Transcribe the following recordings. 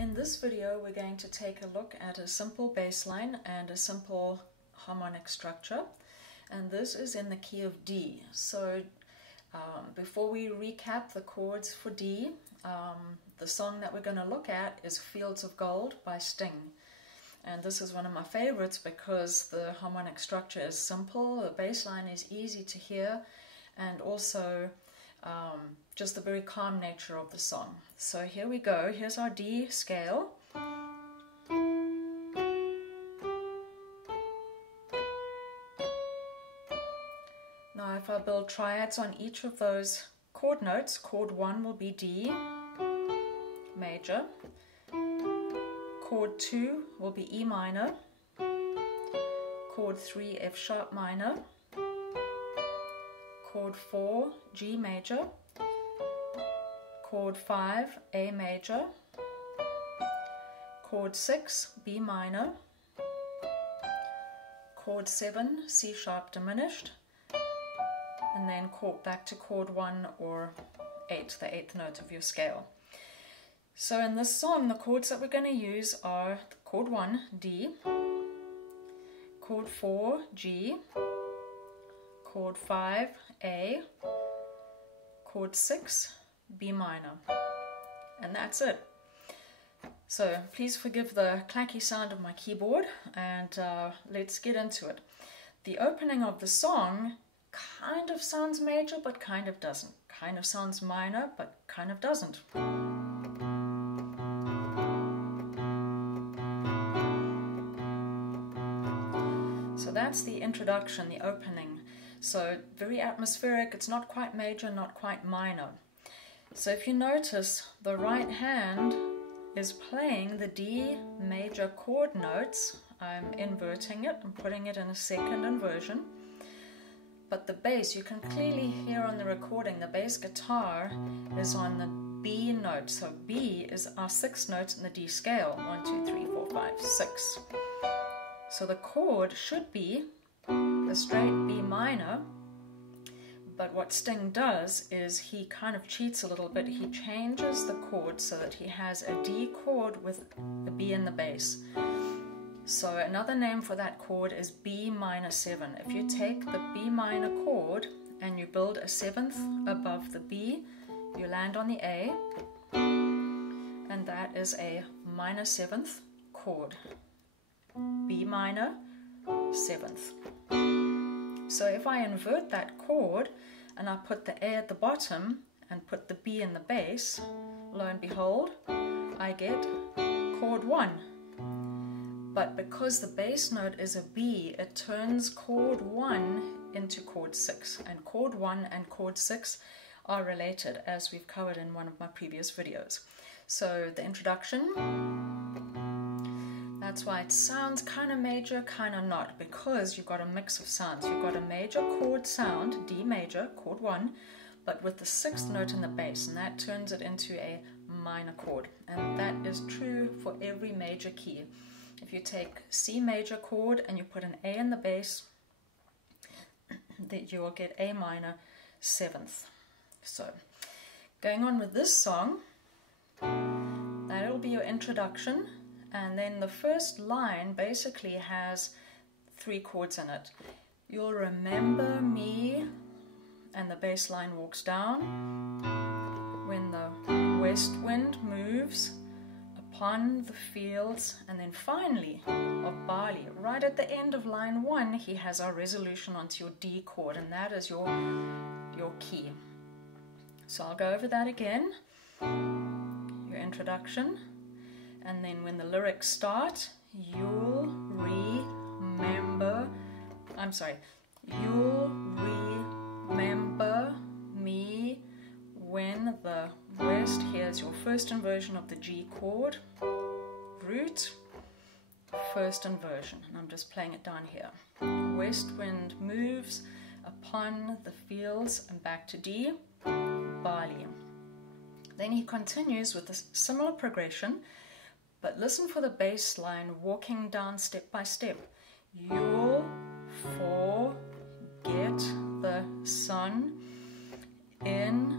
In this video we're going to take a look at a simple bass line and a simple harmonic structure, and this is in the key of D. So before we recap the chords for D, the song that we're going to look at is Fields of Gold by Sting. And this is one of my favorites because the harmonic structure is simple, the bass line is easy to hear, and also just the very calm nature of the song. So here we go. Here's our D scale. Now if I build triads on each of those chord notes, chord 1 will be D major, chord 2 will be E minor, chord 3 F sharp minor, chord 4 G major, chord 5 A major, chord 6 B minor, chord 7 C sharp diminished, and then back to chord 1 or 8, the 8th note of your scale. So in this song the chords that we're going to use are chord 1 D, chord 4 G, chord 5 A, chord 6 B minor, and that's it. So please forgive the clacky sound of my keyboard, and let's get into it. The opening of the song kind of sounds major but kind of doesn't, kind of sounds minor but kind of doesn't. So that's the introduction, the opening. So very atmospheric, it's not quite major, not quite minor. So if you notice, the right hand is playing the D major chord notes. I'm inverting it and putting it in a second inversion. But the bass, you can clearly hear on the recording, the bass guitar is on the B note. So B is our 6th note in the D scale. 1, 2, 3, 4, 5, 6. So the chord should be a straight B minor, but what Sting does is he kind of cheats a little bit. He changes the chord so that he has a D chord with a B in the bass. So another name for that chord is B minor 7. If you take the B minor chord and you build a 7th above the B, you land on the A, and that is a minor 7th chord. B minor 7th. So if I invert that chord and I put the A at the bottom and put the B in the bass, lo and behold, I get chord 1. But because the bass note is a B, it turns chord 1 into chord 6. And chord 1 and chord 6 are related, as we've covered in one of my previous videos. So the introduction, that's why it sounds kind of major, kind of not, because you've got a mix of sounds. You've got a major chord sound, D major, chord 1, but with the 6th note in the bass, and that turns it into a minor chord. And that is true for every major key. If you take C major chord and you put an A in the bass, that you will get A minor 7th. So, going on with this song, that'll be your introduction. And then the first line basically has 3 chords in it. You'll remember me, and the bass line walks down. When the west wind moves upon the fields, and then finally of barley. Right at the end of line 1, he has our resolution onto your D chord, and that is your key. So I'll go over that again. Your introduction. And then when the lyrics start, you'll remember me when the west, here's your first inversion of the G chord, root, first inversion, and I'm just playing it down here. West wind moves upon the fields, and back to D, barley. Then he continues with a similar progression, but listen for the bass line walking down step by step. You'll forget the sun in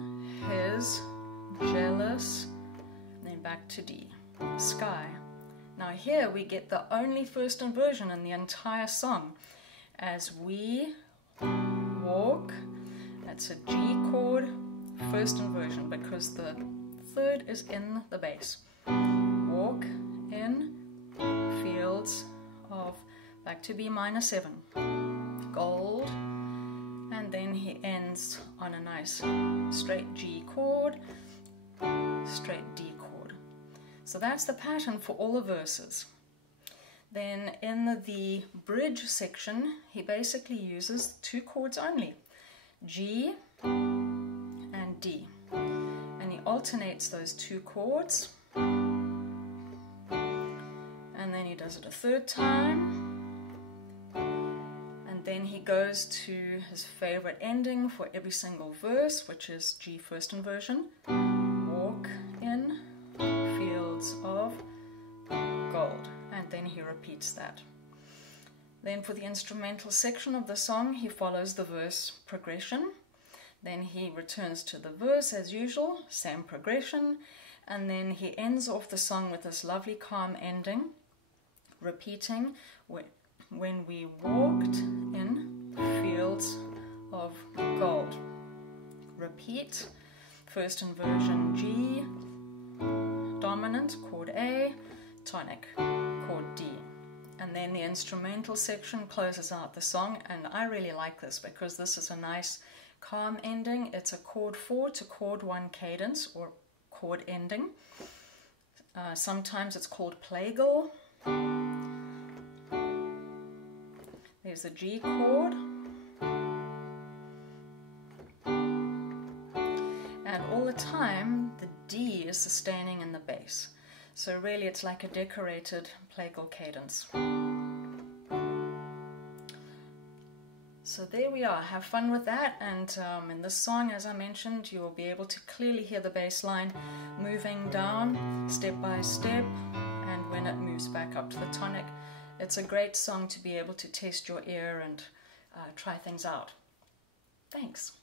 his jealous, then back to D. sky. Now here we get the only first inversion in the entire song. As we walk, that's a G chord, first inversion, because the third is in the bass. Walk in fields of, back to B minor 7, gold, and then he ends on a nice straight G chord, straight D chord. So that's the pattern for all the verses. Then in the bridge section, he basically uses 2 chords only, G and D. And he alternates those 2 chords. And then he does it a third time. And then he goes to his favorite ending for every single verse, which is G first inversion. Walk in fields of gold. And then he repeats that. Then for the instrumental section of the song, he follows the verse progression. Then he returns to the verse as usual, same progression. And then he ends off the song with this lovely calm ending, repeating, when we walked in fields of gold. Repeat, first inversion G, dominant, chord A, tonic, chord D. And then the instrumental section closes out the song, and I really like this because this is a nice calm ending. It's a chord 4 to chord 1 cadence, or chord ending. Sometimes it's called plagal. There's the G chord. And all the time, the D is sustaining in the bass. So really it's like a decorated plagal cadence. So there we are, have fun with that, and in this song, as I mentioned, you will be able to clearly hear the bass line moving down step by step, and when it moves back up to the tonic. It's a great song to be able to test your ear and try things out. Thanks.